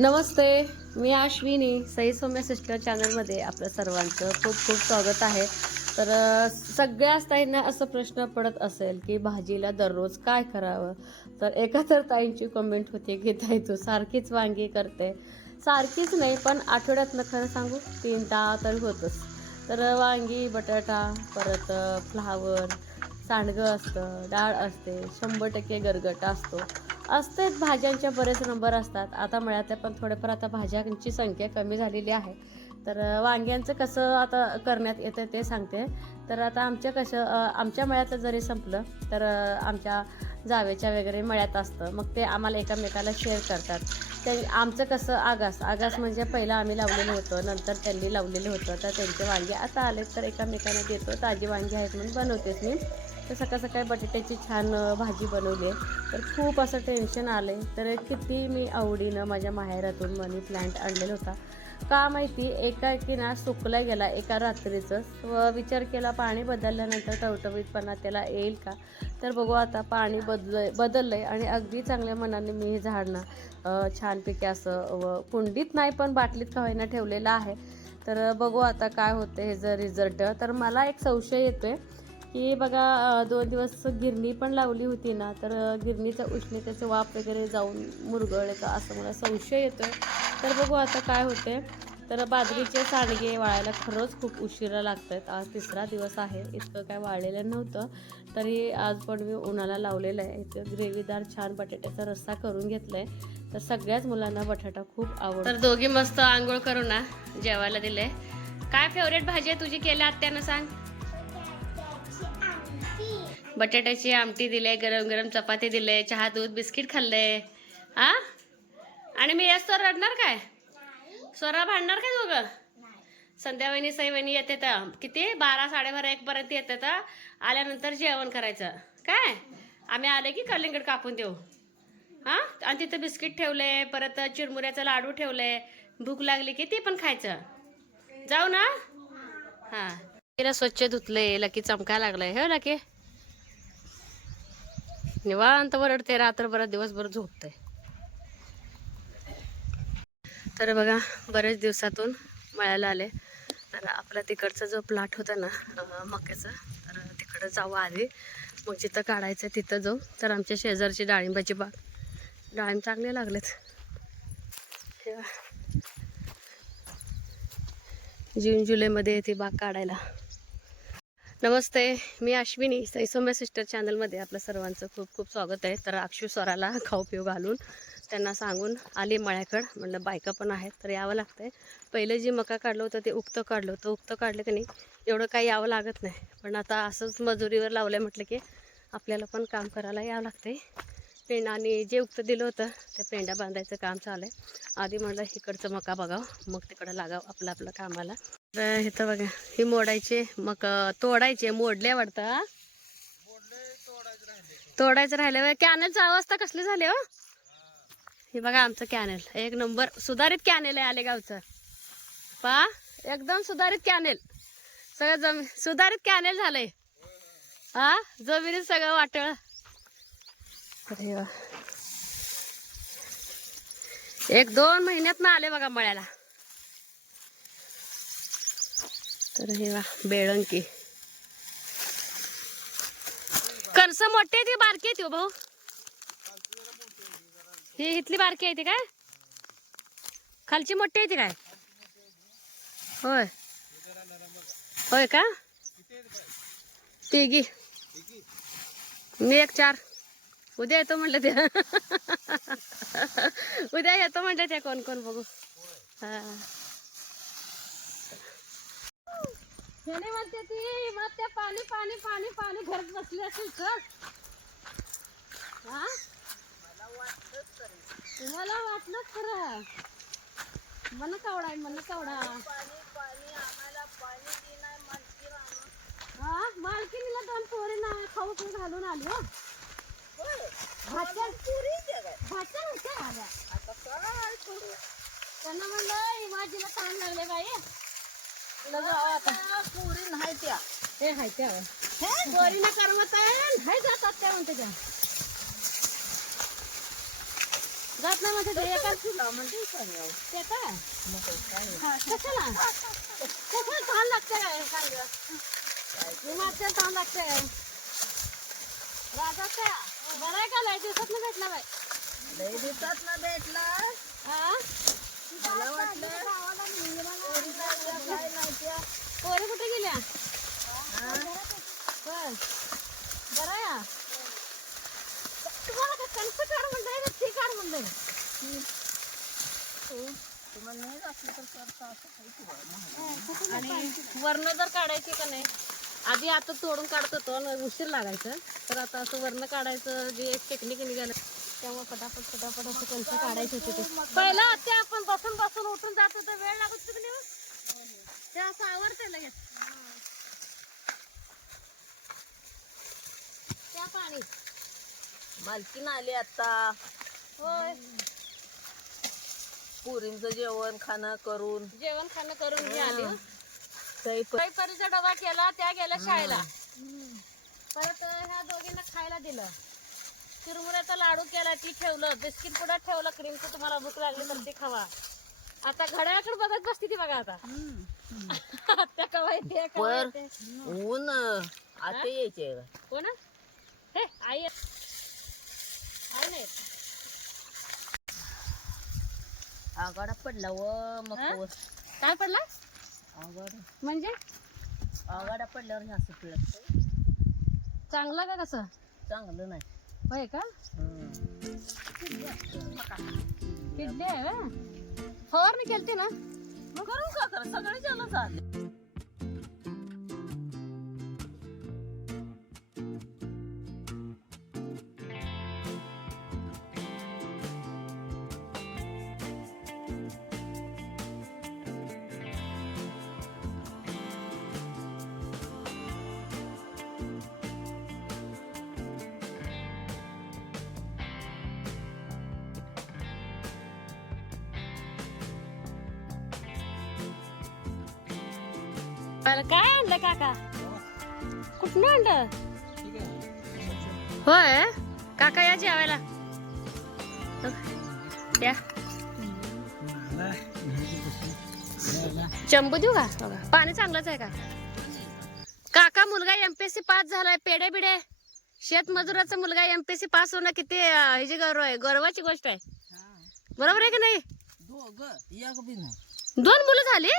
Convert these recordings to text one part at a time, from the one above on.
नमस्ते मी आश्विनी सई सौम्य सिस्टर चॅनलमध्ये आपलं सर्वांचं खूप खूप स्वागत आहे. तर सगळ्याच ताईंना असं प्रश्न पडत असेल की भाजीला दररोज काय करावं? तर एका तर ताईंची कमेंट होती की ताई तू सारखीच वांगी करते. सारखीच नाही पण आठवड्यातनं खरं सांगू तीनदा तरी होतच. तर वांगी बटाटा परत फ्लावर सांडगं असतं डाळ असते शंभर टक्के गरगटा असतो. असतेच भाज्यांच्या बरेच नंबर असतात. आता मळ्यातल्या पण थोडेफार आता भाज्यांची संख्या कमी झालेली आहे. तर वांग्यांचं कसं आता करण्यात येतं ते सांगते. तर आता आमच्या कसं आमच्या मळ्यातलं जरी संपलं तर आमच्या जावेच्या वगैरे मळ्यात असतं. मग ते आम्हाला एकामेकाला शेअर करतात. ते आमचं कसं आगास. आगास म्हणजे पहिलं आम्ही लावलेलं होतं नंतर त्यांनी लावलेलं होतं. तर त्यांचे वांगे आता आले तर एकामेकांना देतो. ताजी वांगी आहेत म्हणून बनवतेच मी. तर सकाळ सकाळी बटाट्याची छान भाजी बनवली आहे. तर खूप असं टेन्शन आलं आहे तर किती मी आवडीनं माझ्या माहेरातून मनी प्लांट आणलेला होता. का माहिती एका की ना सुकला गेला एका रात्रीचं. व विचार केला पाणी बदलल्यानंतर टवटवीतपणा त्याला येईल का? तर बघू आता पाणी बदल बदललं आहे आणि अगदी चांगल्या मनाने मी हे झाड ना छानपैकी असं व कुंडीत नाही पण बाटलीत खवायना ठेवलेलं आहे. तर बघू आता काय होतं हे जर रिझल्ट तर मला एक संशय येतो आहे की बघा दोन दिवस गिरणी पण लावली होती ना तर अ, गिरणीचं उष्णतेचं वाफ वगैरे जाऊन मुरगळ का असं मला संशय येतो तर बघू आता काय होते तर बाजरीचे सांडगे वाळायला खरंच खूप उशिरा लागत आहेत आज तिसरा दिवस आहे. इतकं काय वाळलेलं नव्हतं. तरी आज पण मी उन्हाला लावलेलं आहे. इथं ग्रेव्हीदार छान बटाट्याचा रस्सा करून घेतला आहे तर सगळ्याच मुलांना बटाटा खूप आवडतो. तर दोघी मस्त आंघोळ करू ना जेवायला दिले काय फेवरेट भाजी आहे तुझी केल्या आत्यानं सांग. बटाट्याची आमटी दिले गरम गरम चपाती दिले चहा दूध बिस्किट खाल्ले. हा? आणि मी याच तर रडणार काय? स्वरा भांडणार काय दोघं? संध्यावहिनी सईवणी येते तर. किती? बारा साडेबारा एक पर्यंत येते तर. आल्यानंतर जेवण करायचं. काय? आम्ही आले की कलिंगड कापून देऊ. हा? आणि तिथं बिस्किट ठेवले परत चिरमुऱ्याचं लाडू ठेवले. भूक लागली की ते पण खायचं. जाऊ ना? हा. तिला स्वच्छ धुतले लकी चमकायला लागलाय. हो लकी? निवांत वरडते रात्रभर दिवसभर झोपते तर बघा बरेच दिवसातून मळायला आले. तर आपला तिकडचा जो प्लॉट होता ना मक्याचा तर तिकडं जाऊ आधी. मग जिथं काढायचं तिथं जाऊ. तर आमच्या शेजारची डाळिंबाची बाग. डाळिंब चांगले लागलेत. जून जुलैमध्ये ती बाग काढायला. नमस्ते मी अश्विनी. सैसोम्या सिस्टर चॅनलमध्ये आपलं सर्वांचं खूप खूप स्वागत आहे. तर अक्षू स्वराला खाऊ पिऊ घालून त्यांना सांगून आली मळ्याकड. म्हणलं बायका पण आहेत तर यावं लागतं आहे पहिलं जी मका काढलं होतं ते उक्तं काढलं होतं. उक्तं काढलं की नाही एवढं काही यावं लागत नाही. पण आता असंच मजुरीवर लावलं आहे म्हटलं की आपल्याला पण काम करायला यावं लागतंय. पेंड आणि जे उक्तं दिलं होतं त्या पेंड्या बांधायचं काम चालू आहे. आधी म्हणलं इकडचं मका बघावं मग तिकडं लागावं आपलं आपलं कामाला. तर इथं बघा हे मोडायचे मग तोडायचे मोडले वाटतं तोडायचं राहिलं कॅनलचा अवस्था कसली झाली हो? हे बघा आमचं कॅनेल. एक नंबर सुधारित कॅनेल आहे आलेगावचं. पा एकदम सुधारित कॅनेल. सगळं जमी सुधारित कॅनेल झालंय. हा? जमिनीत सगळं वाटळ. अरे वा. एक दोन महिन्यात ना आले बघा मळ्याला. तर हे वा बेळंकी कणसं मोठी आहे ती बारकी आहे ती भाऊ ही इथली बारकी आहे काय? खालची काय? होय। होय का? तिघी। मी एक चार। उद्या येतो म्हटलं त्या उद्या येतो म्हटलं त्या कोण कोण बघू. ह्याने म्हणते ती मग त्या पाणी पाणी पाणी पाणी घरात बसली असेल तर? हा? तुम्हाला वाटलं खरं. मन कावडा मन कावडा. हा? मालकीनीला दोन पोरी ना खाऊ घालून आली हो. भाच्या भाच्या होत्या. आल्या त्यांना म्हणलं इमाजीला ताण लागले बाई. पुरी नाही त्या. हे हाय त्या पोरीनं करमत हाय जातात त्या म्हणते त्या. जात नाही म्हणते ते एका तुला म्हणते सांग यावं. ते काय? नको काय कशाला? कशाला तहान लागते काय? सांग मी मागच्या तहान लागते काय? राजा काय बरं आहे का? लय दिवसात नाही भेटला बाई. लय दिवसात ना भेटला हा? मला वाटलं पोरीचा कुठे गेल्या? बर बरं या. तुम्हाला काय कणसं काढ म्हणताय का ते काढ म्हणताय? तुम्हाला नाही असलं तर करता असं आणि वर्ण जर काढायची का नाही? आधी आता तोडून काढत होतो उशीर लागायचं. तर आता असं वर्ण काढायचं जे एक टेक्निक निघालं. त्यामुळे पटापट पटापट असं कंस काढायचे होते. ते पहिला ते आपण बसून बसून उठून जात होतो. वेळ लागत होती की नाही? ते असं आवडतंय लगेच. त्या पाणी. मालकीन आली आता. होय. पुरींचं जेवण खाणं करून. जेवण खाणं करून मी आली. काही परीचा डबा केला त्या गेल्या शाळेला. परत ह्या दोघींना खायला दिलं. चिरमुऱ्याचा लाडू केला ती ठेवलं बिस्किट पुढे ठेवलं क्रीमचं तुम्हाला भूक लागली तर ते खावा. आता घड्याळाकडे बघत बसती ती बघा आता. त्या कवा येते कवा वर येते. ऊन आता यायचे. कोण? हे आई आई नाही. आगाडा पडला व मग हा? काय पडला? आगाडा म्हणजे? आगाडा पडल्यावर हे असं पिळत चांगलं का कसं? चांगलं नाही. होय का? किडले आहे व्हय? फवारणी केलते ना? मग करू का? करा सगळे जण झाले. मला काय आणलं काका? कुठनं आणलं? होय? काका या जेवायला. या. चंबू देऊ का? पाणी चांगलंच आहे का? काका मुलगा एमपीएससी पास झालाय पेडे बिडे एम पी मुलगा एमपीएससी पास होणं किती ह्याची गौरव आहे गौरवाची गोष्ट आहे. बरोबर आहे की नाही. दोन मुलं झाले?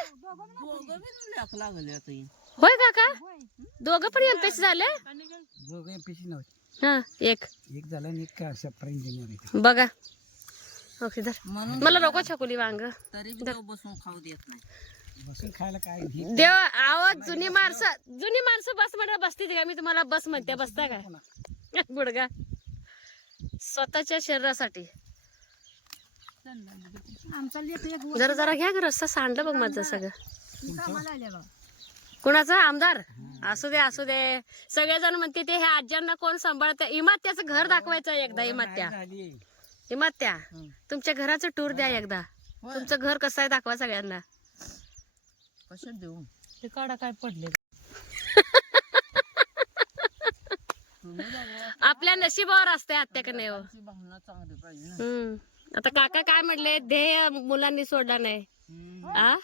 होय काका? दोघं पण एमपीएससी झाले दोघं एमपीसी नव्हते हा एक. एक झाला आणि एक सॉफ्टवेअर इंजिनियर बघा. ओके धर. मला नको छकुली वांग. तरी बसून खाऊ देत नाही बसून खायला काय देव आवाज जुनी माणसं जुनी माणसं बस म्हणा बसते का? मी तुम्हाला बस म्हणते बसता का? गुडगा स्वतःच्या शरीरासाठी. जरा जरा घ्या ग रस्ता सांडलं बघ माझं सगळं. कुणाचा? आमदार? असू दे असू दे. सगळेजण म्हणते ते ह्या आज्यांना कोण सांभाळतं? इमात्याचं घर दाखवायचं एकदा इमात्या. झाली. इमात्या तुमच्या घराचं टूर द्या एकदा. होय. तुमचं घर कसं आहे दाखवा सगळ्यांना. कशात देऊ? ते काढा काय पडले. तुम्ही बघा आपल्या नशिबावर असते आत्याकडे नाही हो ती भावना चांगली पाहिजे ना. हम्म. आता काका काय म्हणले? ध्येय मुलांनी सोडला नाही. आ?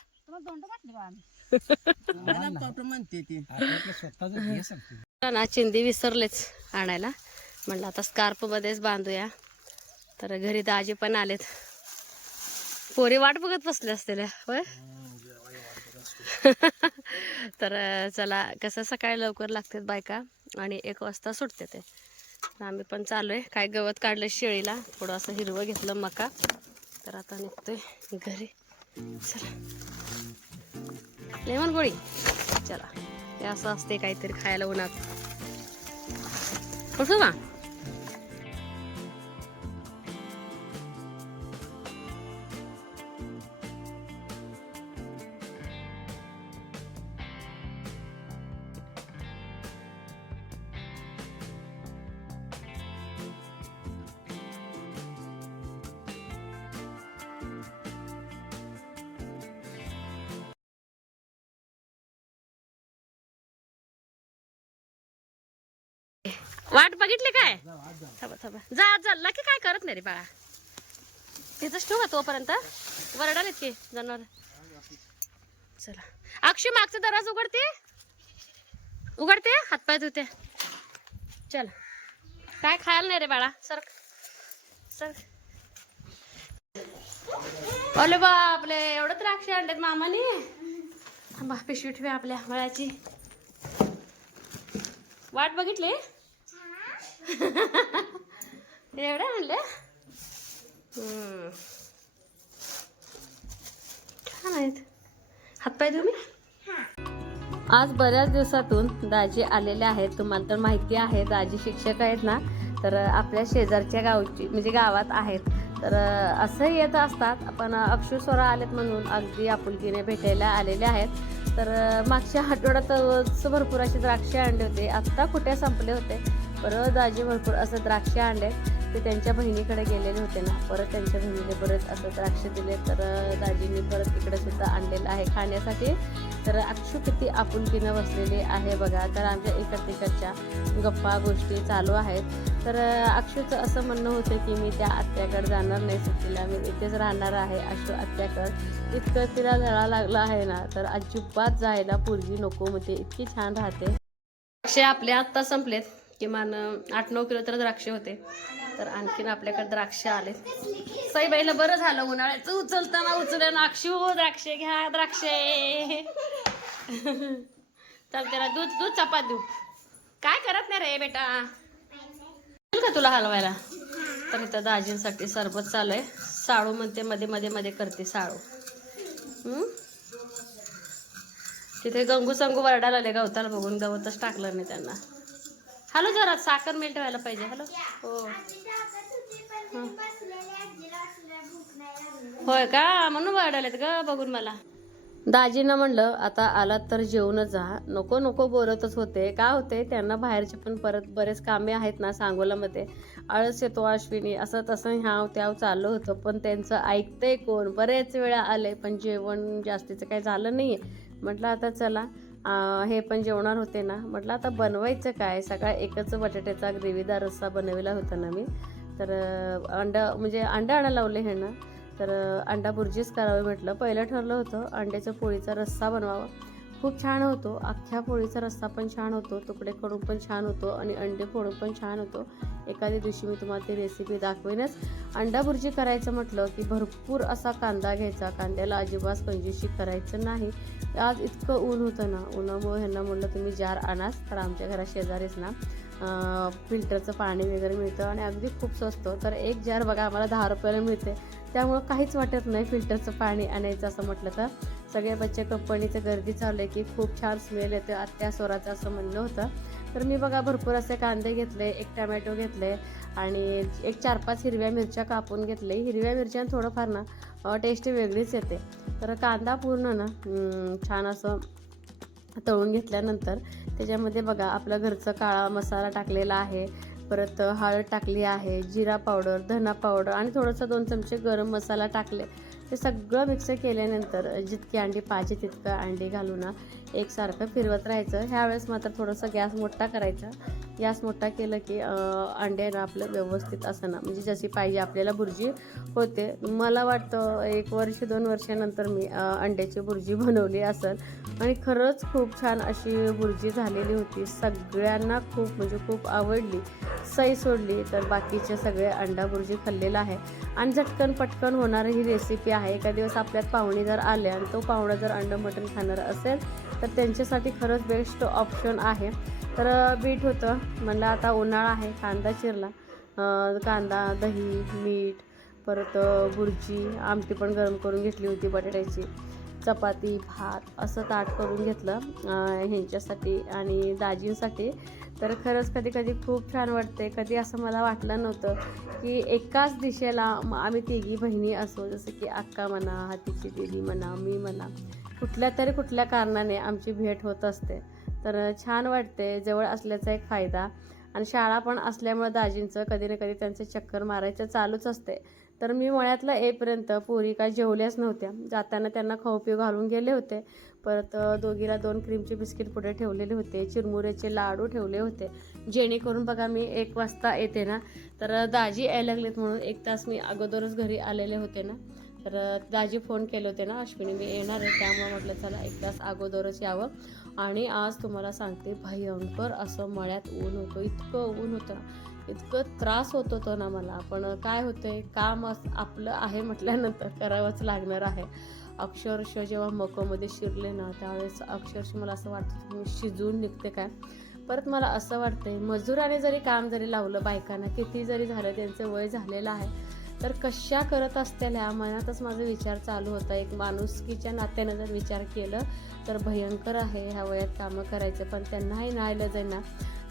ना चिंदी विसरलेच आणायला. म्हणलं आता स्कार्प मध्येच बांधूया. तर घरी दाजी पण आलेत. पोरी वाट बघत बसले असतील होय? तर चला कसं सकाळी लवकर लागतात बायका आणि एक वाजता सुटते ते. तर आम्ही पण चालू आहे. काय गवत काढलं शेळीला. थोडं असं हिरवं घेतलं मका. तर आता निघतोय घरी. चला. लेमन गोळी चला. हे असं असते काहीतरी खायला उन्हात. उठू का थांबा थांबा. जा जा लकी काय करत नाही रे बाळा. तिथंच ठेवू का तोपर्यंत? वरडालेत की जनावर. चला. अक्षय मागचा दरवाजा उघडते? उघडते? हातपाय धुते. चल. काय खायला नाही रे बाळा. Sir sir. अरे बापले एवढं द्राक्ष आणलेत मामाने. थांबा पिशवी ठेवा आपल्या वळाची वाट बघितली? एवढे आणले छान आहेत. हातपाय आज बऱ्याच दिवसातून दाजी आलेले आहेत. तुम्हाला तर माहिती आहे दाजी शिक्षक आहेत ना. तर आपल्या शेजारच्या गावची म्हणजे गावात आहेत. तर असं येत असतात पण अक्षुस्वरा आलेत म्हणून अगदी आपुलकीने भेटायला आलेले आहेत. तर मागच्या आठवड्यात भरपूर असे द्राक्षे आणले होते. आत्ता कुठे संपले होते? परत दाजी भरपूर असं द्राक्षे आणले ते त्यांच्या बहिणीकडे गेलेले होते ना. परत त्यांच्या बहिणीने परत असं द्राक्ष दिले तर दाजींनी परत इकडे सुद्धा आणलेलं आहे खाण्यासाठी. तर अक्षू किती आपुलकीनं बसलेली आहे बघा. तर आमच्या इकड तिकडच्या गप्पा गोष्टी चालू आहेत. तर अक्षूचं असं म्हणणं होतं की मी त्या आत्याकडे जाणार नाही सुट्टीला. मी इथेच राहणार आहे अक्षू आत्याकडं. इतकं तिला लळा लागला आहे ना तर अजिबात जायला पूर्वी नको म्हणते. इतकी छान राहते. द्राक्षे आपले आत्ता संपलेत. किमान आठ नऊ किलो तर द्राक्षे होते. तर आणखीन आपल्याकडे द्राक्ष आले. सईबाईला बरं झालं उन्हाळ्याचं उचलताना उचललं ना अक्षू द्राक्षे घ्या द्राक्षे. चल त्याला दूध दूध चपात देऊ. काय करत नाही रे बेटा? का तुला हलवायला? तर इथं दाजींसाठी सरबत चालू आहे. साळू म्हणते मध्ये मध्ये मध्ये करते साळू. तिथे गंगू संगू वरडायला आले गवताला बघून गवतच टाकलं नाही त्यांना. हॅलो जरा साखर मेल्ट व्हायला पाहिजे. हॅलो. हो. होय का? म्हणून वरडालेत ग बघून मला. दाजीनं म्हणलं आता आलात तर जेवूनच जा. नको नको बोलतच होते. का होते? त्यांना बाहेरचे पण परत बरेच कामे आहेत ना सांगोलामध्ये आळस येतो अश्विनी. असं तसं ह्याव त्याव चालू होतं पण त्यांचं ऐकतंय कोण? बरेच वेळा आले पण जेवण जास्तीचं काही झालं नाही आहे म्हटलं आता चला. हे पण जेवणार होते ना. म्हटलं आता बनवायचं काय? सकाळ एकच बटाट्याचा ग्रेव्हीदार रस्सा बनवला होता ना मी. तर अंडा म्हणजे अंडा आणा लावले हे ना. तर अंडा बुर्जीच करावी म्हटलं. पहिलं ठरलं होतं अंड्याच्या पोळीचा रस्सा बनवावा. खूप छान होतो. अख्ख्या पोळीचा रस्सा पण छान होतो. तुकडे करून पण छान होतो आणि अंडे फोडून पण छान होतो. एखाद्या दिवशी मी तुम्हाला ती रेसिपी दाखवेनच. अंडा भुर्जी करायचं म्हटलं की भरपूर असा कांदा घ्यायचा. कांद्याला अजिबात कंजूशी करायचं नाही. आज इतकं ऊन होतं ना. उन्हामुळे ह्यांना म्हणलं तुम्ही जार आणाच तर आमच्या घरा शेजारीच ना फिल्टरचं पाणी वगैरे मिळतं आणि अगदी खूप स्वस्त. तर एक जार बघा आम्हाला दहा रुपयाला मिळते त्यामुळं काहीच वाटत नाही फिल्टरचं पाणी आणायचं असं म्हटलं तर. सगळ्या बच्चे कंपनीचं गर्दी चालू आहे की खूप छान स्मेल येते. आत्या स्वराचं असं म्हणणं होतं. तर मी बघा भरपूर असे कांदे घेतले एक टमॅटो घेतले आणि एक चार पाच हिरव्या मिरच्या कापून घेतले. हिरव्या मिरच्यानं थोडंफार ना टेस्ट वेगळीच येते. तर कांदा पूर्ण ना छान असं तळून घेतल्यानंतर त्याच्यामध्ये बघा आपलं घरचं काळा मसाला टाकलेला आहे. परत हळद टाकली आहे जिरा पावडर धना पावडर आणि थोडंसं दोन चमचे गरम मसाला टाकले. ते सगळं मिक्स केल्यानंतर जितकी अंडी पाहिजे तितकं अंडी घालून ना एकसारखं फिरवत राहायचं. ह्यावेळेस मात्र थोडंसं गॅस मोठा करायचा. गॅस मोठा केलं की अंड्यानं अंडे ना आपलं व्यवस्थित असं ना म्हणजे जशी पाहिजे आपल्याला भुर्जी होते. मला वाटतं एक वर्ष दोन वर्षानंतर मी अंड्याची भुर्जी बनवली असेल. आणि खरंच खूप छान अशी भुर्जी झालेली होती. सगळ्यांना खूप म्हणजे खूप आवडली. सई सोडली तर बाकीचे सगळे अंडा भुर्जी खाल्लेला आहे. आणि झटकन पटकन होणारी ही रेसिपी आहे. एका दिवस आपल्यात पाहुणे जर आले आणि तो पाहुणा जर अंडं मटण खाणार असेल तर त्यांच्यासाठी खरंच बेस्ट ऑप्शन आहे. तर बीट होतं. म्हणलं आता उन्हाळा आहे कांदा चिरला. कांदा दही मीठ परत भुर्जी आमटी पण गरम करून घेतली होती बटाट्याची. चपाती भात असं ताट करून घेतलं ह्यांच्यासाठी आणि दाजींसाठी. तर खरंच कधी कधी खूप छान वाटते. कधी असं मला वाटलं नव्हतं की एकाच दिशेला आम्ही तिघी बहिणी असो. जसं की अक्का म्हणा हातीची दिदी म्हणा मी म्हणा. कुठल्या तरी कुठल्या कारणाने आमची भेट होत असते. तर छान वाटते जवळ असल्याचा एक फायदा. आणि शाळा पण असल्यामुळं दाजींचं कधी ना कधी त्यांचे चक्कर मारायचं चालूच असते. तर मी मळ्यातला येईपर्यंत पोरी काय जेवल्याच नव्हत्या. जाताना त्यांना खाऊ पिऊ घालून गेले होते. परत दोघीला दोन क्रीमचे बिस्किट पुढे ठेवलेले होते. चिरमुऱ्याचे लाडू ठेवले होते. जेणेकरून बघा मी एक वाजता येते ना. तर दाजी यायला लागलेत म्हणून एक तास मी अगोदरच घरी आलेले होते ना. तर दाजी फोन केले होते ना अश्विनी मी येणार आहे त्यामुळे म्हटलं चला एक तास अगोदरच यावं. आणि आज तुम्हाला सांगते भयंकर असं मळ्यात ऊन होतं इतकं ऊन होतं. इतकं त्रास होत होतो ना मला. पण काय होतंय काम आपलं आहे म्हटल्यानंतर करावंच लागणार आहे. अक्षरशः जेव्हा मकोमध्ये शिरले ना त्यावेळेस अक्षरशः मला असं वाटतं की मी शिजून निघते काय? परत मला असं वाटतंय मजुराने जरी काम जरी लावलं बायकांना किती जरी झालं त्यांचं वय झालेलं आहे तर कशा करत असतील ह्या मनातच माझा विचार चालू होता. एक माणुसकीच्या नात्यानं जर विचार केलं तर भयंकर आहे ह्या वयात कामं करायचं पण त्यांनाही नाहीलं जाईना.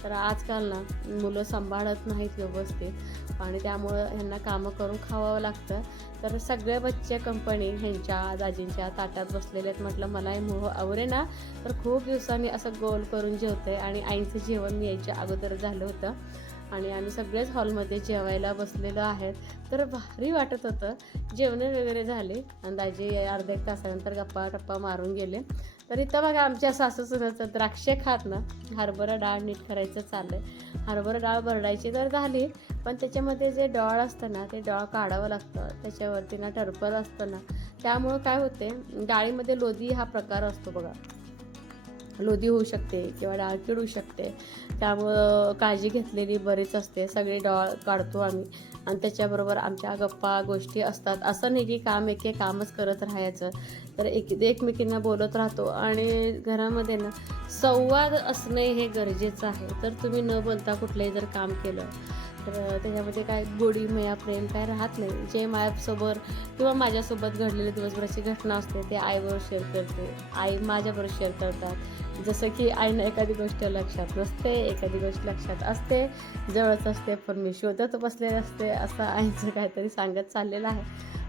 तर आजकाल ना मुलं सांभाळत नाहीत व्यवस्थित. आणि त्यामुळं ह्यांना कामं करून खावावं लागतं. तर सगळ्या बच्चे कंपनी ह्यांच्या दाजींच्या ताटात बसलेले आहेत. म्हटलं मलाही मोह आवरे ना. तर खूप दिवसांनी असं गोल करून जेवते आणि आईचं जेवण यायच्या अगोदर झालं होतं. आणि आम्ही सगळेच हॉलमध्ये जेवायला बसलेलो आहेत. तर भारी वाटत होतं. जेवण वगैरे झाले आणि दाजी अर्ध्या एक तासानंतर गप्पा टप्पा मारून गेले. तर इथं बघा आमच्या सासूसुनाचं द्राक्षे खात ना. हरभरा डाळ नीट करायचं चाललंय. हरभरा डाळ भरडायची तर झाली पण त्याच्यामध्ये जे डोळ असतं ना ते डाळ काढावं लागतं. त्याच्यावरती ना टरपर असतं ना. त्यामुळं काय होते डाळीमध्ये लोधी हा प्रकार असतो बघा. लोधी होऊ शकते किंवा डाळ होऊ शकते. त्यामुळं काळजी घेतलेली बरीच असते. सगळी डाळ काढतो आम्ही. आणि त्याच्याबरोबर आमच्या गप्पा गोष्टी असतात. असं नाही की काम एके कामच करत राहायचं. तर एक एकमेकींना बोलत राहतो. आणि घरामध्ये ना संवाद असणे हे गरजेचं आहे. तर तुम्ही न बोलता कुठलंही जर काम केलं तर त्याच्यामध्ये काय गोडी मया प्रेम काय राहत नाही. जे माझ्यासोबत किंवा माझ्यासोबत घडलेली दिवसभराची घटना असते ते आईबरोबर शेअर करते. आई माझ्याबरोबर शेअर करतात. जसं की आईनं एखादी गोष्ट लक्षात नसते एखादी गोष्ट लक्षात असते जवळच असते पण मी शोधत बसलेले असते असं आईचं काहीतरी सांगत चाललेलं आहे.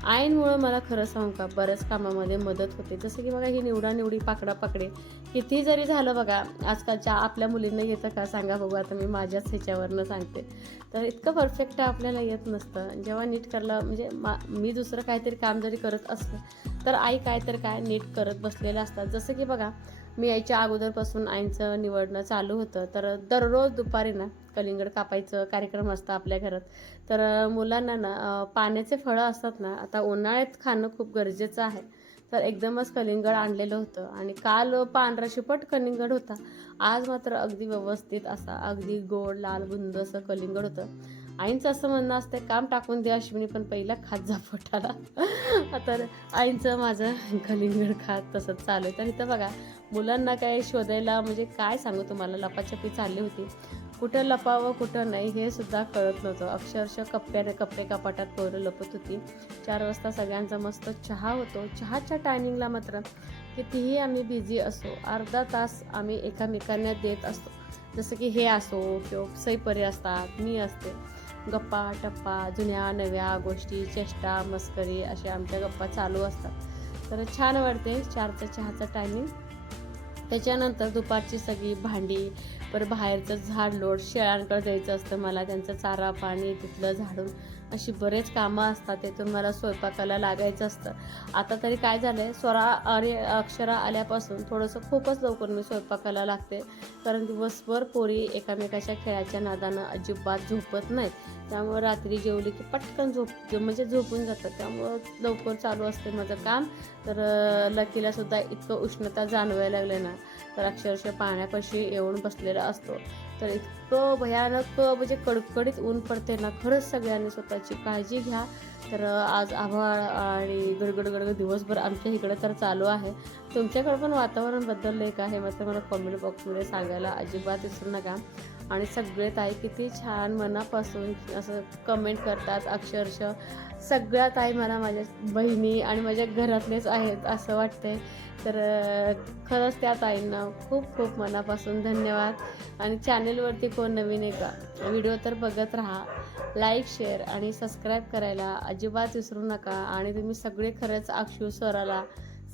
आईंमुळं मला खरं सांगू का बऱ्याच कामामध्ये मदत होते. जसं की बघा ही निवडा निवडी पाकडा पाकडे किती जरी झालं बघा आजकालच्या आपल्या मुलींना येतं का सांगा बघू आता मी माझ्याच ह्याच्यावरनं सांगते. तर इतकं परफेक्ट आपल्याला येत नसतं. जेव्हा नीट करलं म्हणजे मा मी दुसरं काहीतरी काम जरी करत असलं तर आई काय तर काय नीट करत बसलेलं असतात. जसं की बघा मी यायच्या अगोदरपासून आईचं निवडणं चालू होतं. तर दररोज दुपारी ना कलिंगड कापायचं कार्यक्रम असतं आपल्या घरात. तर मुलांना ना पाण्याचे फळं असतात ना आता उन्हाळ्यात खाणं खूप गरजेचं आहे. तर एकदमच कलिंगड आणलेलं होतं. आणि काल पांढरा शिपट कलिंगड होता. आज मात्र अगदी व्यवस्थित असा अगदी गोड लाल बुंद असं कलिंगड होतं. आईंचं असं म्हणणं असतं काम टाकून दे अश्विनी पण पहिला खात जा पोटाला. तर आईंचं माझं कलिंगड खात तसंच चालू आहे. तर इथं बघा मुलांना काय शोधायला म्हणजे काय सांगू तुम्हाला? लपाछपी चालली होती. कुठं लपावं कुठं नाही हे सुद्धा कळत नव्हतं. अक्षरशः कप्प्याने कप्पे कपाटात पोरं लपत होती. चार वाजता सगळ्यांचा मस्त चहा होतो. चहाच्या टायमिंगला मात्र कितीही आम्ही बिझी असो अर्धा तास आम्ही एकामेकांना देत असतो. जसं की हे असो किंवा सैपरे असतात मी असते. गप्पा टप्पा जुन्या नव्या गोष्टी चेष्टा मस्करी अशा आमच्या गप्पा चालू असतात. तर छान वाटते. चारचा चहाचा टायमिंग त्याच्यानंतर दुपारची सगळी भांडी पर बाहेरचं झाड लोट शेळ्यांकडे जायचं असतं मला त्यांचं चारा पाणी तिथलं झाडून. अशी बरेच कामं असतात त्यातून मला स्वयंपाकाला लागायचं असतं. आता तरी काय झालं आहे स्वरा अरे अक्षरा आल्यापासून थोडंसं खूपच लवकर मी स्वयंपाकाला लागते. कारण दिवसभर पोरी एकामेकाच्या खेळाच्या नादानं अजिबात झोपत नाहीत. त्यामुळं रात्री जेवली की पटकन झोप म्हणजे झोपून जातात. त्यामुळं लवकर चालू असते माझं काम. तर लकीला सुद्धा इतकं उष्णता जाणवायला लागले ना तर अक्षरशः पाण्यापाशी येऊन बसलेला असतो. तर इतकं भयानक म्हणजे कडकडीत ऊन पडते ना खरंच सगळ्यांनी स्वतःची काळजी घ्या. तर आज आभाळ आणि गडगड गडगड दिवसभर आमच्या इकडं तर चालू आहे. तुमच्याकडं पण वातावरण बदललं का? हे मात्र मला कमेंट बॉक्समध्ये सांगायला अजिबात विसरू नका. आणि सगळे ताई किती छान मनापासून असं कमेंट करतात अक्षरशः. सगळ्या ताई मला माझ्या बहिणी आणि माझ्या घरातलेच आहेत असं वाटतंय. तर खरंच त्या ताईंना खूप खूप मनापासून धन्यवाद. आणि चॅनेलवरती कोण नवीन आहे का? व्हिडिओ तर बघत राहा. लाईक शेअर आणि सबस्क्राईब करायला अजिबात विसरू नका. आणि तुम्ही सगळे खरंच अक्षू स्वराला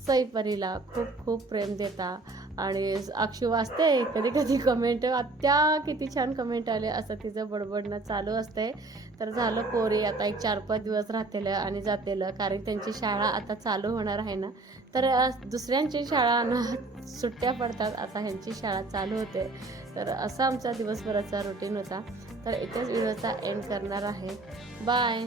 सईपरीला खूप खूप प्रेम देता. आणि अक्षू वाचते कधी कधी कमेंट आत्या किती छान कमेंट आले असं तिचं बडबडणं चालू असतंय. तर झालं पोरी आता एक चार पाच दिवस राहतेलं आणि जातेलं कारण त्यांची शाळा आता चालू होणार आहे ना. तर दुसऱ्यांची शाळा ना सुट्ट्या पडतात आता ह्यांची शाळा चालू होते. तर असा आमचा दिवसभराचा रुटीन होता. तर इथेच व्हिडिओचा एंड करणार आहे. बाय